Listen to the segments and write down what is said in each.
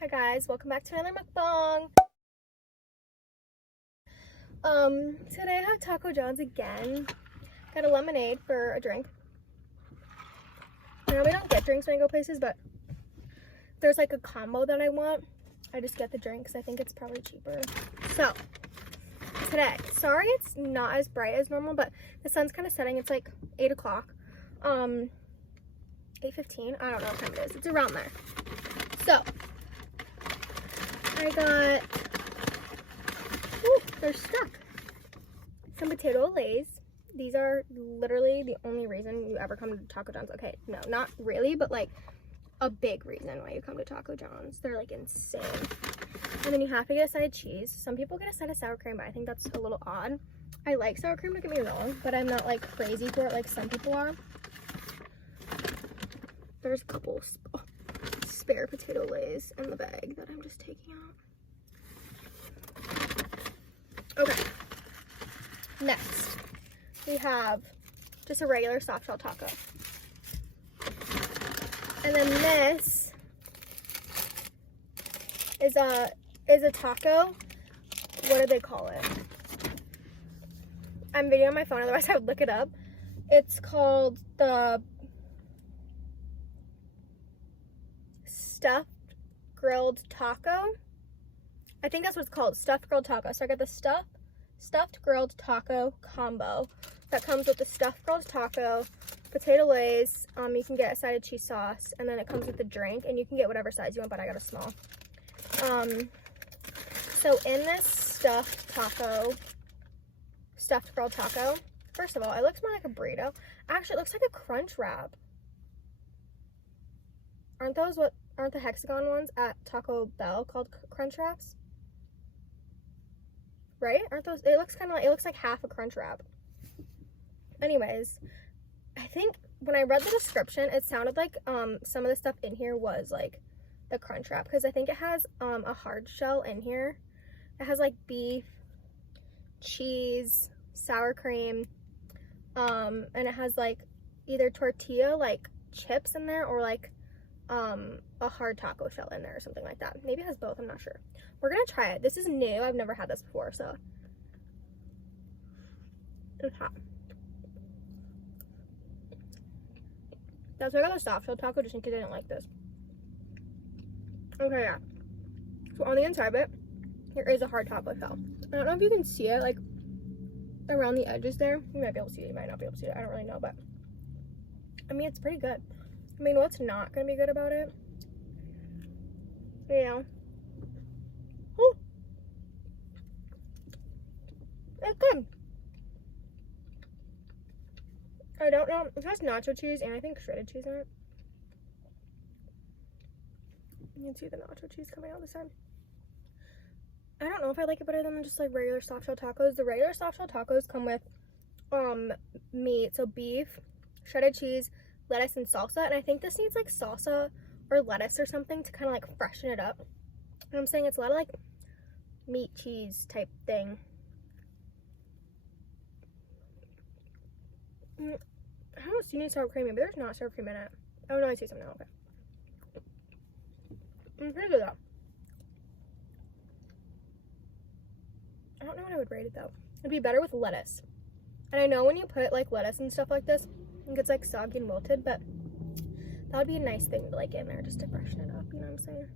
Hi guys, welcome back to another mukbang. Today I have Taco John's again. Got a lemonade for a drink. I know we don't get drinks when I go places, but if there's like a combo that I want, I just get the drink because I think it's probably cheaper. So, today, sorry it's not as bright as normal, but the sun's kind of setting. It's like 8 o'clock. 8:15, I don't know what time it is. It's around there. So, I got, they're stuck. Some potato lays. These are literally the only reason you ever come to Taco John's. Okay, no, not really, but like a big reason why you come to Taco John's. They're like insane. And then you have to get a side of cheese. Some people get a side of sour cream, but I think that's a little odd. I like sour cream, don't get me wrong, but I'm not like crazy for it like some people are. There's a couple spare potato lays in the bag that I'm just taking out. Okay. Next, we have just a regular soft shell taco. And then this is a taco. What do they call it? I'm videoing my phone, otherwise I would look it up. It's called the stuffed grilled taco. I think that's what it's called, stuffed grilled taco. So I got the stuffed grilled taco combo that comes with the stuffed grilled taco, potato lays, you can get a side of cheese sauce, and then it comes with the drink, and you can get whatever size you want, but I got a small. So in this stuffed grilled taco, first of all, it looks more like a burrito. Actually, it looks like a crunch wrap. Aren't the hexagon ones at Taco Bell called crunch wraps? Right? Aren't those, it looks like half a crunch wrap. Anyways, I think when I read the description, it sounded like some of the stuff in here was like the crunch wrap, because I think it has a hard shell in here. It has like beef, cheese, sour cream, and it has like either tortilla like chips in there or like a hard taco shell in there or something like that. Maybe it has both, I'm not sure. We're gonna try it. This is new, I've never had this before, so it's hot. That's why I got a soft shell taco, just in case I didn't like this. Okay, yeah. So on the inside of it, there is a hard taco shell. I don't know if you can see it, like around the edges there. You might be able to see it, you might not be able to see it. I don't really know, but I mean, it's pretty good. I mean, what's not gonna be good about it? Yeah. Oh, it's good. I don't know. It has nacho cheese and I think shredded cheese in it. You can see the nacho cheese coming out this side. I don't know if I like it better than just like regular soft shell tacos. The regular soft shell tacos come with meat, so beef, shredded cheese, lettuce, and salsa. And I think this needs like salsa or lettuce or something to kind of like freshen it up. You know what I'm saying? It's a lot of like meat cheese type thing. I don't see any sour cream in, but there's not sour cream in it. Oh no, I see some now. Okay. I'm pretty good though. I don't know what I would rate it though. It'd be better with lettuce. And I know when you put like lettuce and stuff like this, it gets like soggy and wilted, but that would be a nice thing to like in there just to freshen it up, you know what I'm saying?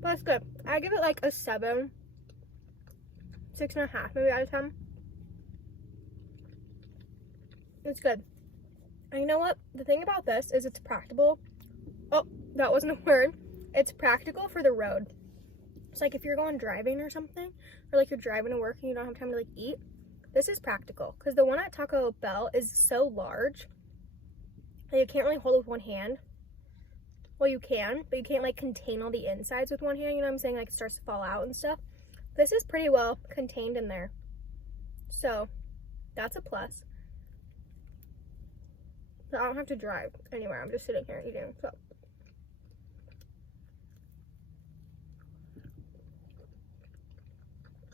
But it's good. I give it like a 7, 6.5 maybe out of 10. It's good. And you know what? The thing about this is it's practical. Oh, that wasn't a word. It's practical for the road. It's like if you're going driving or something, or like you're driving to work and you don't have time to like eat, this is practical. Because the one at Taco Bell is so large that you can't really hold it with one hand. Well, you can, but you can't like contain all the insides with one hand, you know what I'm saying? Like it starts to fall out and stuff. This is pretty well contained in there. So, that's a plus. So I don't have to drive anywhere. I'm just sitting here eating. So,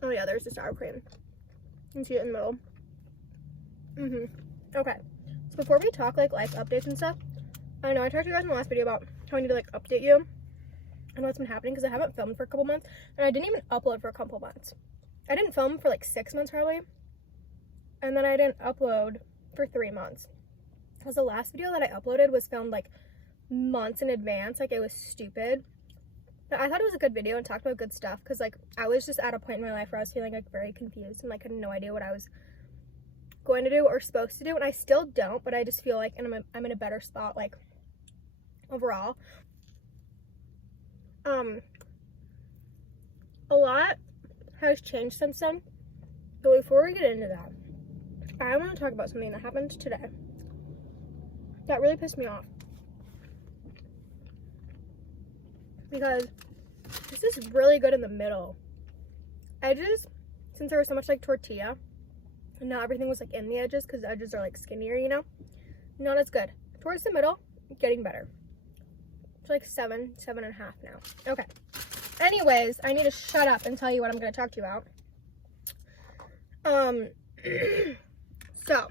oh yeah, there's the sour cream. You can see it in the middle. Okay. So before we talk like life updates and stuff, I know I talked to you guys in the last video about how I need to like update you on what's been happening because I haven't filmed for a couple months and I didn't even upload for a couple months. I didn't film for like 6 months probably, and then I didn't upload for 3 months because the last video that I uploaded was filmed like months in advance. Like, it was stupid, but I thought it was a good video and talked about good stuff because like I was just at a point in my life where I was feeling like very confused and like had no idea what I was going to do or supposed to do, and I still don't, but I just feel like I'm in a better spot like overall. A lot has changed since then, but before we get into that, I want to talk about something that happened today that really pissed me off, because this is really good in the middle edges, since there was so much like tortilla and now everything was like in the edges because the edges are like skinnier, you know, not as good. Towards the middle, getting better. It's like 7.5 now. Okay, anyways, I need to shut up and tell you what I'm going to talk to you about. So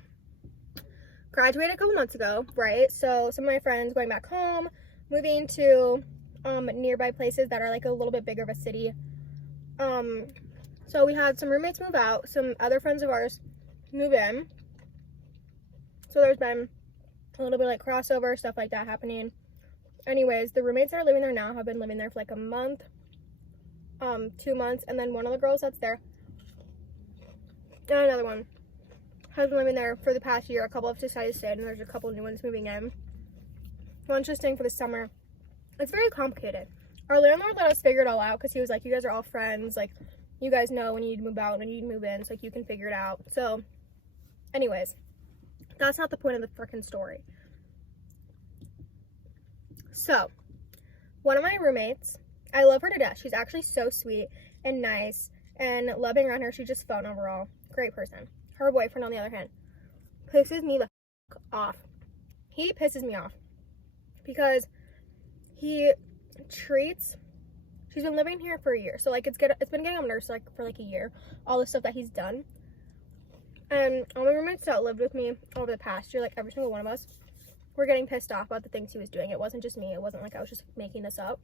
graduated a couple months ago, right? So some of my friends going back home, moving to nearby places that are like a little bit bigger of a city. So we had some roommates move out, some other friends of ours move in. So there's been a little bit of like crossover, stuff like that happening. Anyways, the roommates that are living there now have been living there for like a month, 2 months, and then one of the girls that's there, and another one has been living there for the past year. A couple have decided to stay, and there's a couple new ones moving in. One's just staying for the summer. It's very complicated. Our landlord let us figure it all out because he was like, you guys are all friends, like, you guys know when you need to move out and when you need to move in, so like you can figure it out. So anyways, that's not the point of the freaking story. So one of my roommates, I love her to death. She's actually so sweet and nice and loving around her. She's just fun overall. Great person. Her boyfriend, on the other hand, pisses me the fuck off. He pisses me off because he treats, she's been living here for a year, so like it's been getting on my nerves like for like a year, all the stuff that he's done. And all my roommates that lived with me over the past year, like every single one of us, were getting pissed off about the things he was doing. It wasn't just me. It wasn't like I was just making this up.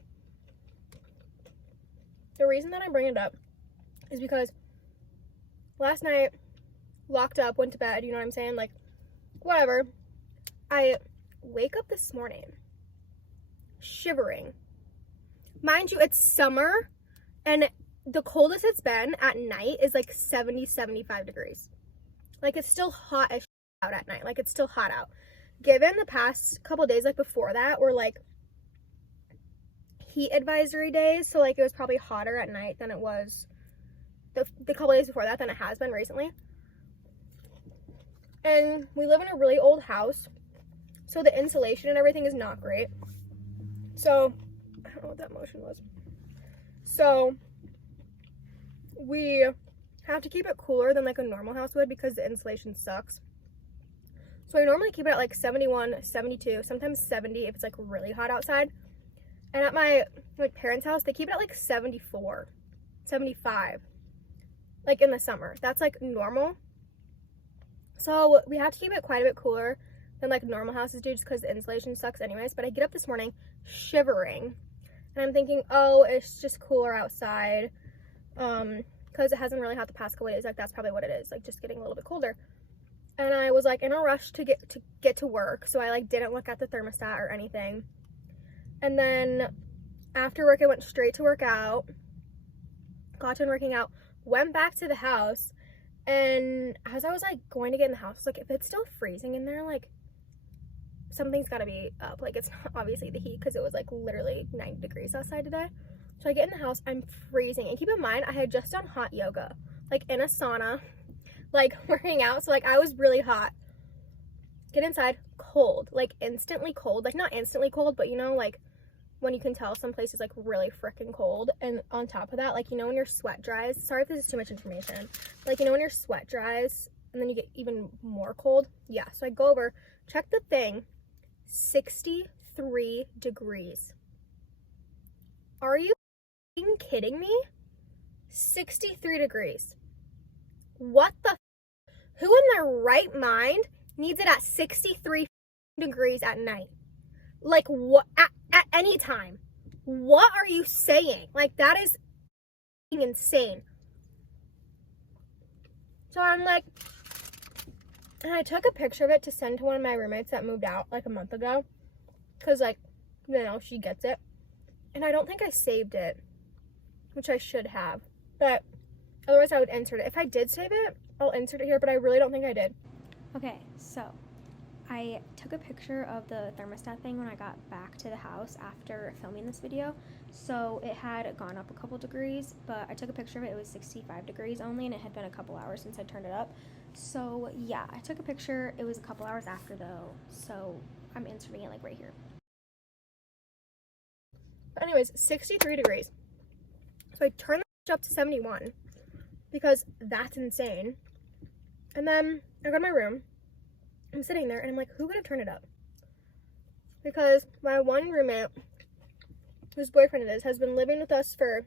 The reason that I bring it up is because last night, locked up, went to bed, you know what I'm saying? Like, whatever. I wake up this morning shivering. Mind you, it's summer, and the coldest it's been at night is like 75 degrees. Like, it's still hot as out at night. Like, it's still hot out. Given the past couple days, like before that, were like heat advisory days, so like it was probably hotter at night than it was the couple days before that than it has been recently. And we live in a really old house, so the insulation and everything is not great. So I don't know what that motion was. So we have to keep it cooler than like a normal house would because the insulation sucks. So I normally keep it at like 71, 72, sometimes 70 if it's like really hot outside. And at my like parents' house, they keep it at like 74, 75, like in the summer. That's like normal. So we have to keep it quite a bit cooler than like normal houses do just because the insulation sucks anyways. But I get up this morning shivering and I'm thinking, oh, it's just cooler outside because it hasn't really hot the past couple days. Like, that's probably what it is, like just getting a little bit colder. And I was like in a rush to get to work, so I like didn't look at the thermostat or anything. And then after work, I went straight to work out, got done working out, went back to the house, and as I was like going to get in the house, like, if it's still freezing in there, like something's gotta be up. Like, it's not obviously the heat because it was like literally 90 degrees outside today. So I get in the house, I'm freezing, and keep in mind I had just done hot yoga, like in a sauna, like working out, so like I was really hot. Get inside, cold, like instantly cold, like not instantly cold, but you know, like when you can tell some places like really freaking cold. And on top of that, like, you know, when your sweat dries, sorry if this is too much information, like, you know, when your sweat dries and then you get even more cold. Yeah, so I go over, check the thing, 63 degrees. Are you kidding me? 63 degrees. What the who in their right mind needs it at 63 degrees at night? Like, what? At any time. What are you saying? Like, that is insane. So I'm like, and I took a picture of it to send to one of my roommates that moved out like a month ago. Because, like, you know, she gets it. And I don't think I saved it, which I should have. But otherwise I would insert it. If I did save it, I'll insert it here, but I really don't think I did. Okay, so I took a picture of the thermostat thing when I got back to the house after filming this video. So it had gone up a couple degrees, but I took a picture of it. It was 65 degrees only, and it had been a couple hours since I turned it up. So yeah, I took a picture. It was a couple hours after though, so I'm inserting it like right here. But anyways, 63 degrees. So I turned the up to 71 because that's insane. And then I go to my room. I'm sitting there and I'm like, who would have turned it up? Because my one roommate, whose boyfriend it is, has been living with us for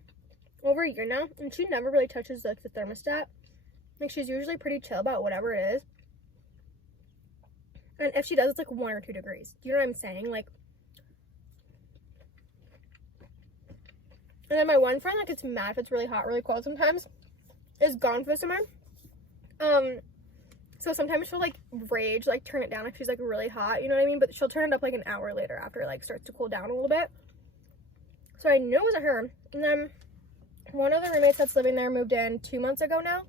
over a year now, and she never really touches like the thermostat. Like, she's usually pretty chill about whatever it is. And if she does, it's like 1 or 2 degrees. Do you know what I'm saying? Like, and then my one friend, like, gets mad if it's really hot, really cold sometimes, is gone for the summer. So sometimes she'll, like, rage, like, turn it down if she's, like, really hot, you know what I mean? But she'll turn it up, like, an hour later after it, like, starts to cool down a little bit. So I knew it wasn't her. And then one of the roommates that's living there moved in 2 months ago now.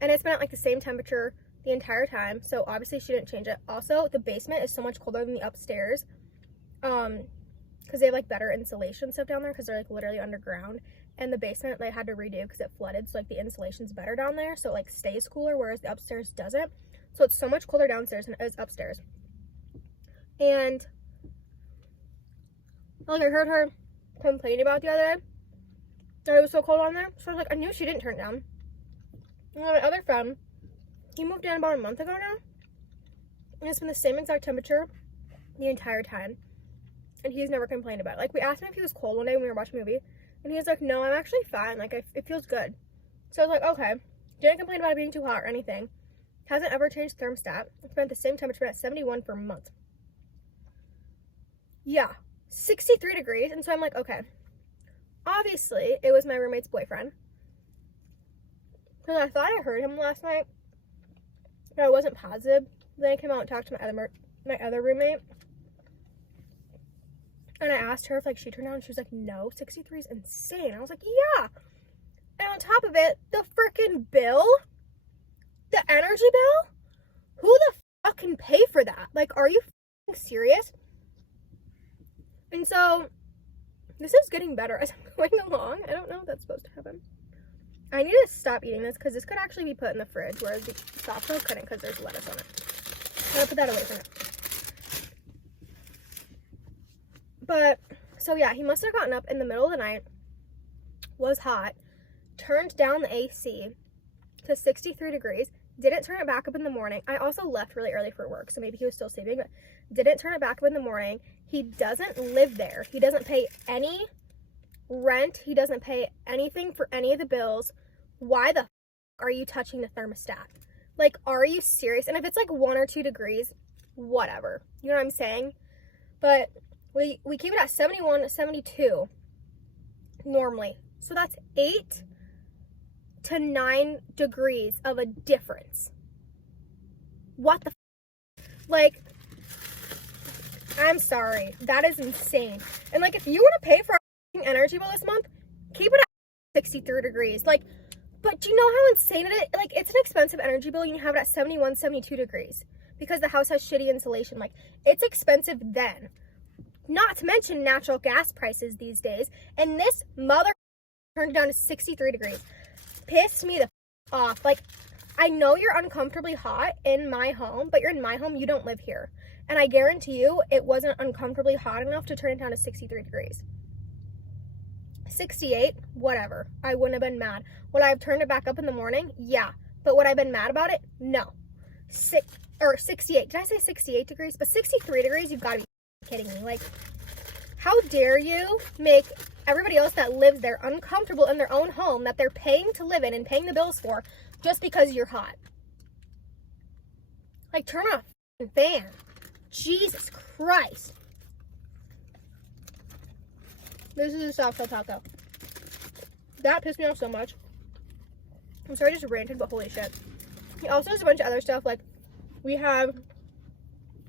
And it's been at, like, the same temperature the entire time. So obviously she didn't change it. Also, the basement is so much colder than the upstairs. Because they have, like, better insulation stuff down there because they're, like, literally underground. And the basement they had to redo because it flooded. So, like, the insulation's better down there. So it, like, stays cooler, whereas the upstairs doesn't. So it's so much colder downstairs than it is upstairs. And, like, I heard her complaining about the other day that it was so cold on there. So I was like, I knew she didn't turn it down. And then my other friend, he moved in about a month ago now. And it's been the same exact temperature the entire time. And he's never complained about it. Like, we asked him if he was cold one day when we were watching a movie. And he was like, no, I'm actually fine. Like, it feels good. So I was like, okay. Didn't complain about it being too hot or anything. Hasn't ever changed thermostat. It's been at the same temperature, been at 71 for a month. Yeah. 63 degrees. And so I'm like, okay. Obviously, it was my roommate's boyfriend. Because I thought I heard him last night. But I wasn't positive. Then I came out and talked to my other roommate. And I asked her if, like, she turned down. And she was like, no, 63 is insane. I was like, yeah. And on top of it, the freaking bill, the energy bill, who the fuck can pay for that? Like, are you fucking serious? And so, this is getting better as I'm going along. I don't know if that's supposed to happen. I need to stop eating this because this could actually be put in the fridge, whereas the soft shell couldn't because there's lettuce on it. I'm going to put that away from it. But, so yeah, he must have gotten up in the middle of the night, was hot, turned down the AC to 63 degrees, didn't turn it back up in the morning. I also left really early for work, so maybe he was still sleeping, but didn't turn it back up in the morning. He doesn't live there. He doesn't pay any rent. He doesn't pay anything for any of the bills. Why the are you touching the thermostat? Like, are you serious? And if it's like 1 or 2 degrees, whatever. You know what I'm saying? But we keep it at 71, 72 normally. So that's 8 to 9 degrees of a difference. What the like, I'm sorry. That is insane. And like, if you were to pay for our energy bill this month, keep it at 63 degrees. Like, but do you know how insane it is? Like, it's an expensive energy bill. You have it at 71, 72 degrees because the house has shitty insulation. Like, it's expensive then. Not to mention natural gas prices these days. And this mother turned it down to 63 degrees. Pissed me the off. Like, I know you're uncomfortably hot in my home, but you're in my home. You don't live here. And I guarantee you it wasn't uncomfortably hot enough to turn it down to 63 degrees. 68, whatever. I wouldn't have been mad. Would I have turned it back up in the morning? Yeah. But would I have been mad about it? No. 68. Did I say 68 degrees? But 63 degrees, you've got to be kidding me. Like, how dare you make everybody else that lives there uncomfortable in their own home that they're paying to live in and paying the bills for just because you're hot? Like, turn on a fan. Jesus Christ. This is a soft shell taco. That pissed me off so much. I'm sorry I just ranted, but holy shit. He also has a bunch of other stuff. Like, we have,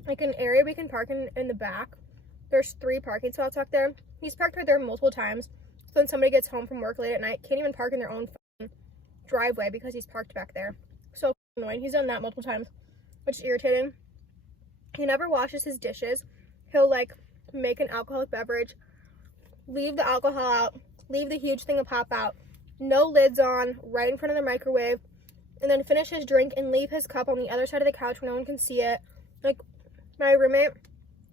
like, an area we can park in the back. There's 3 parking spots back there. He's parked right there multiple times. So when somebody gets home from work late at night, can't even park in their own driveway because he's parked back there. So annoying. He's done that multiple times, which is irritating. He never washes his dishes. He'll, like, make an alcoholic beverage, leave the alcohol out, leave the huge thing of pop out, no lids on, right in front of the microwave, and then finish his drink and leave his cup on the other side of the couch where no one can see it. Like, my roommate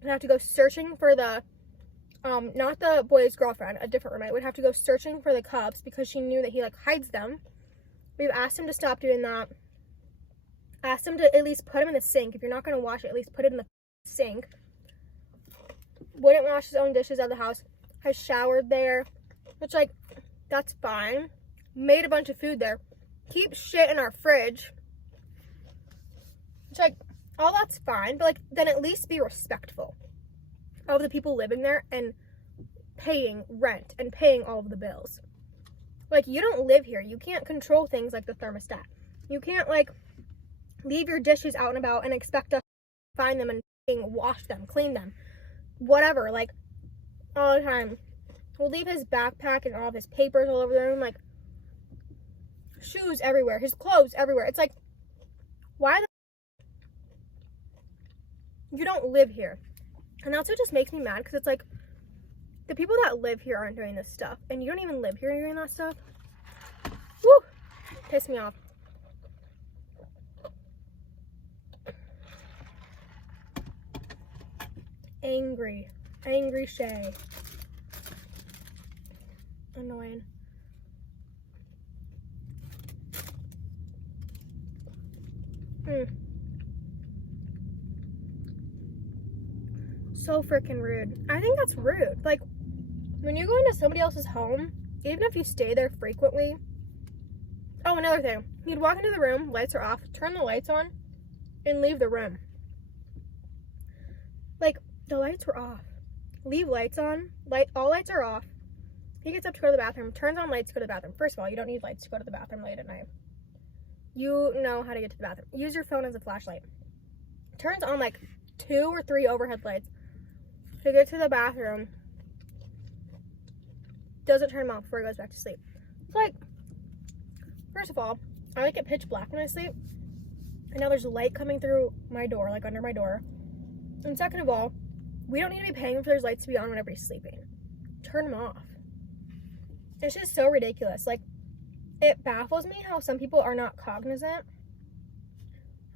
would have to go searching for the, not the boy's girlfriend, a different roommate, would have to go searching for the cups because she knew that he, like, hides them. We've asked him to stop doing that. Asked him to at least put them in the sink. If you're not going to wash it, at least put it in the sink. Wouldn't wash his own dishes out of the house. Has showered there. Which, like, that's fine. Made a bunch of food there. Keep shit in our fridge. Which, like, all that's fine. But, like, then at least be respectful of the people living there and paying rent and paying all of the bills. Like, you don't live here. You can't control things like the thermostat. You can't, like, leave your dishes out and about and expect us to find them and wash them, clean them, whatever, like, all the time. We'll leave his backpack and all of his papers all over the room, like, shoes everywhere, his clothes everywhere. It's like, why you don't live here? And that's what just makes me mad, because it's like, the people that live here aren't doing this stuff, and you don't even live here doing that stuff. Woo! Piss me off. Angry Shay. Annoying. So freaking rude. I think that's rude. Like, when you go into somebody else's home, even if you stay there frequently. Oh, another thing. You'd walk into the room, lights are off, turn the lights on, and leave the room. Like, the lights were off. Leave lights on. All lights are off. He gets up to go to the bathroom, turns on lights to go to the bathroom. First of all, you don't need lights to go to the bathroom late at night. You know how to get to the bathroom. Use your phone as a flashlight. Turns on like 2 or 3 overhead lights to get to the bathroom. Doesn't turn them off before he goes back to sleep. It's like, first of all, I like it pitch black when I sleep. And now there's light coming through my door, like under my door. And second of all, we don't need to be paying for those lights to be on whenever he's sleeping. Turn them off. It's just so ridiculous. Like, it baffles me how some people are not cognizant.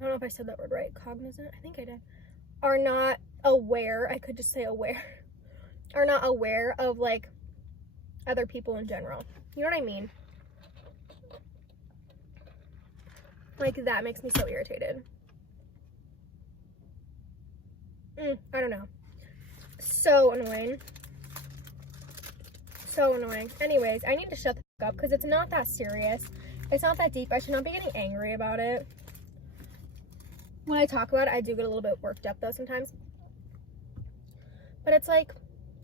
I don't know if I said that word right. Cognizant? I think I did. Are not aware. I could just say aware. Are not aware of, like, other people in general. You know what I mean? Like, that makes me so irritated. I don't know. So annoying. So annoying. Anyways, I need to shut the fuck up because it's not that serious. It's not that deep. I should not be getting angry about it. When I talk about it, I do get a little bit worked up though sometimes. But it's like,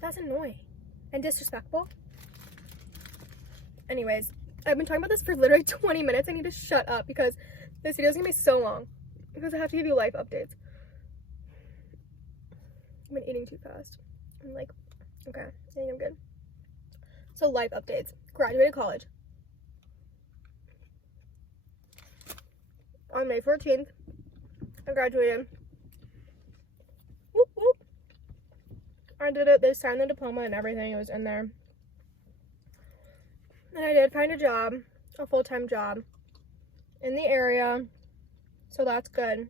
that's annoying and disrespectful. Anyways, I've been talking about this for literally 20 minutes. I need to shut up because this video is going to be so long because I have to give you life updates. I've been eating too fast. I'm like, okay, I think I'm good. So life updates. Graduated college. On May 14th, I graduated. Whoop, whoop. I did it. They signed the diploma and everything. It was in there. And I did find a job, a full-time job in the area. So that's good.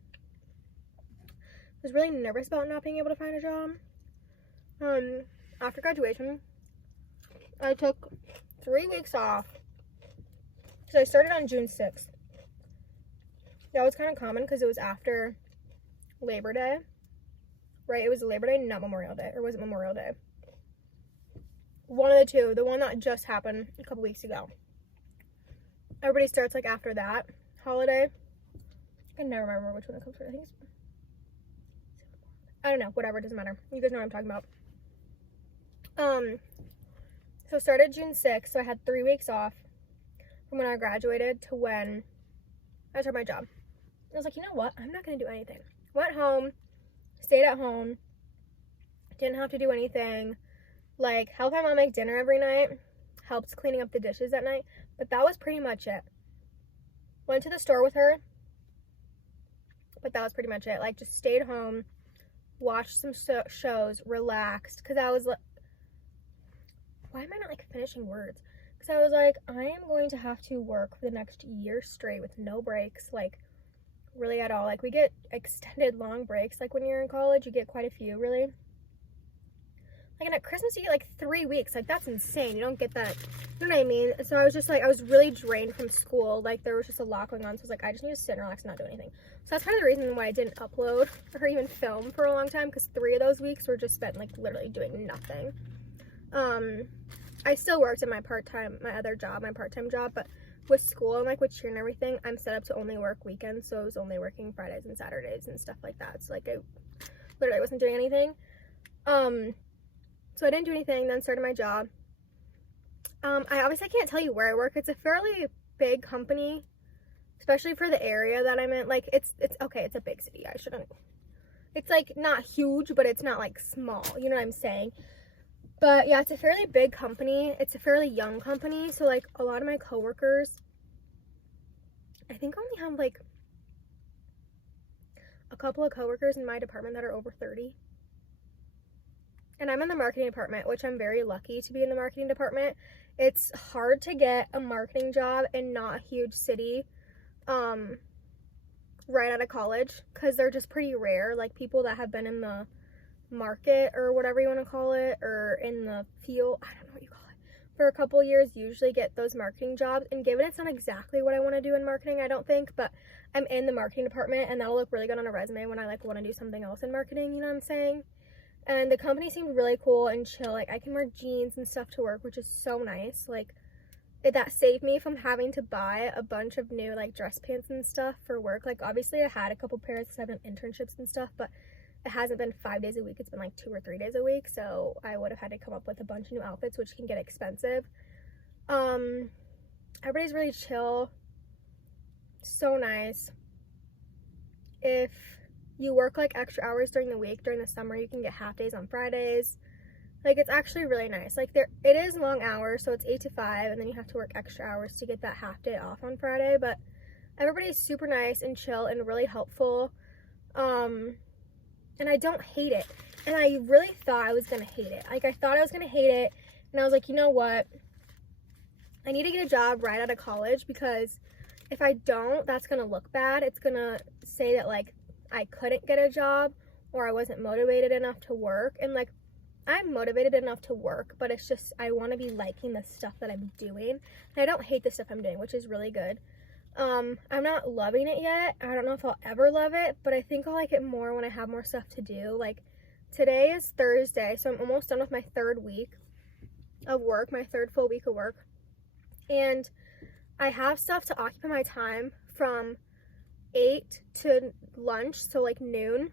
I was really nervous about not being able to find a job. After graduation, I took 3 weeks off. So I started on June 6th. That was kind of common because it was after Labor Day. Right? It was Labor Day, not Memorial Day. Or was it Memorial Day? One of the two. The one that just happened a couple weeks ago. Everybody starts like after that holiday. I can never remember which one it comes from. I think it's... I don't know. Whatever. It doesn't matter. You guys know what I'm talking about. So it started June 6th, so I had 3 weeks off from when I graduated to when I started my job. I was like, you know what? I'm not going to do anything. Went home, stayed at home, didn't have to do anything. Like, helped my mom make dinner every night, helped cleaning up the dishes at night, but that was pretty much it. Went to the store with her, but that was pretty much it. Like, just stayed home, watched some shows, relaxed, because I was like, why am I not, like, finishing words? Because I was like, I am going to have to work for the next year straight with no breaks, like, really at all. Like, we get extended long breaks, like, when you're in college, you get quite a few, really. Like, and at Christmas, you get, like, 3 weeks. Like, that's insane. You don't get that. You know what I mean? So I was just, like, I was really drained from school. Like, there was just a lot going on. So I was like, I just need to sit and relax and not do anything. So that's kind of the reason why I didn't upload or even film for a long time. Because 3 of those weeks were just spent, like, literally doing nothing. I still worked at my other job, my part-time job. But with school and, like, with cheer and everything, I'm set up to only work weekends. So I was only working Fridays and Saturdays and stuff like that. So, like, I literally wasn't doing anything. So I didn't do anything, then started my job. I obviously can't tell you where I work. It's a fairly big company, especially for the area that I'm in. Like, it's okay, it's a big city. I shouldn't. It's, like, not huge, but it's not, like, small. You know what I'm saying? But, yeah, it's a fairly big company. It's a fairly young company. So, like, a lot of my coworkers, I think I only have, like, a couple of coworkers in my department that are over 30. And I'm in the marketing department, which I'm very lucky to be in the marketing department. It's hard to get a marketing job in not a huge city right out of college because they're just pretty rare. Like, people that have been in the market or whatever you want to call it, or in the field, I don't know what you call it, for a couple years usually get those marketing jobs. And given it's not exactly what I want to do in marketing, I don't think, but I'm in the marketing department and that'll look really good on a resume when I, like, want to do something else in marketing, you know what I'm saying? And the company seemed really cool and chill. Like, I can wear jeans and stuff to work, which is so nice. Like, that saved me from having to buy a bunch of new, like, dress pants and stuff for work. Like, obviously, I had a couple pairs because I've done internships and stuff, but it hasn't been 5 days a week. It's been, like, 2 or 3 days a week. So I would have had to come up with a bunch of new outfits, which can get expensive. Everybody's really chill. So nice. If you work, like, extra hours during the week, during the summer, you can get half days on Fridays. Like, it's actually really nice. Like, it is long hours, so it's 8 to 5, and then you have to work extra hours to get that half day off on Friday, but everybody's super nice and chill and really helpful, and I don't hate it, and I really thought I was gonna hate it. Like, I thought I was gonna hate it, and I was like, you know what? I need to get a job right out of college, because if I don't, that's gonna look bad. It's gonna say that, like, I couldn't get a job or I wasn't motivated enough to work. And, like, I'm motivated enough to work, but it's just I want to be liking the stuff that I'm doing. And I don't hate the stuff I'm doing, which is really good. I'm not loving it yet. I don't know if I'll ever love it, but I think I'll like it more when I have more stuff to do. Like, today is Thursday, so I'm almost done with my 3rd week of work, my 3rd full week of work. And I have stuff to occupy my time from 8 to lunch, so like noon,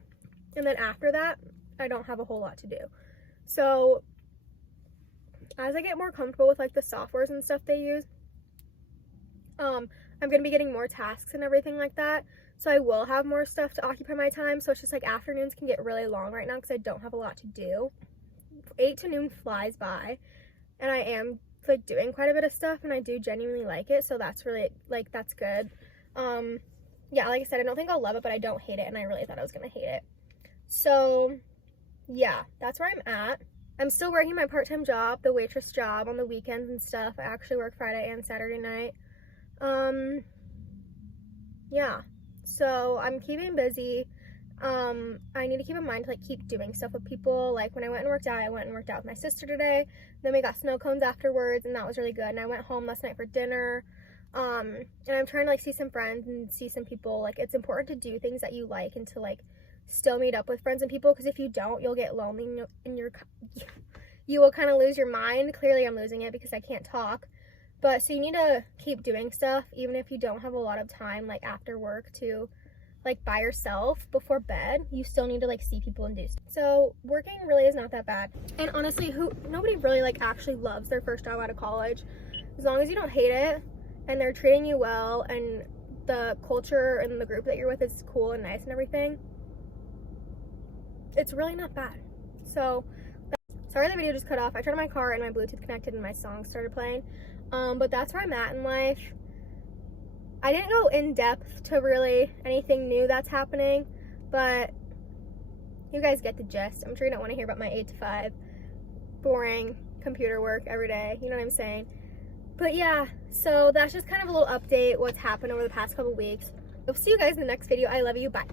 and then after that I don't have a whole lot to do. So as I get more comfortable with, like, the softwares and stuff they use, I'm gonna be getting more tasks and everything like that, so I will have more stuff to occupy my time. So it's just like afternoons can get really long right now because I don't have a lot to do. 8 to noon flies by, and I am, like, doing quite a bit of stuff, and I do genuinely like it, so that's really, like, that's good. Yeah, like I said, I don't think I'll love it, but I don't hate it, and I really thought I was gonna hate it. So, yeah, that's where I'm at. I'm still working my part-time job, the waitress job, on the weekends and stuff. I actually work Friday and Saturday night. Yeah, so I'm keeping busy. I need to keep in mind to, like, keep doing stuff with people. Like, when I went and worked out, I went and worked out with my sister today. Then we got snow cones afterwards, and that was really good. And I went home last night for dinner. And I'm trying to, like, see some friends and see some people. Like, it's important to do things that you like and to, like, still meet up with friends and people, because if you don't, you'll get lonely and you will kind of lose your mind. Clearly, I'm losing it because I can't talk. But so you need to keep doing stuff, even if you don't have a lot of time, like, after work to like by yourself before bed, you still need to like see people and do stuff. So working really is not that bad. And honestly, nobody really like actually loves their first job out of college. As long as you don't hate it and they're treating you well and the culture and the group that you're with is cool and nice and everything, it's really not bad. So sorry the video just cut off. I turned on my car and my Bluetooth connected and my song started playing. But that's where I'm at in life. I didn't go in depth to really anything new that's happening, but you guys get the gist. I'm sure you don't want to hear about my 8 to 5 boring computer work every day. You know what I'm saying? But yeah, so that's just kind of a little update what's happened over the past couple weeks. I'll see you guys in the next video. I love you. Bye.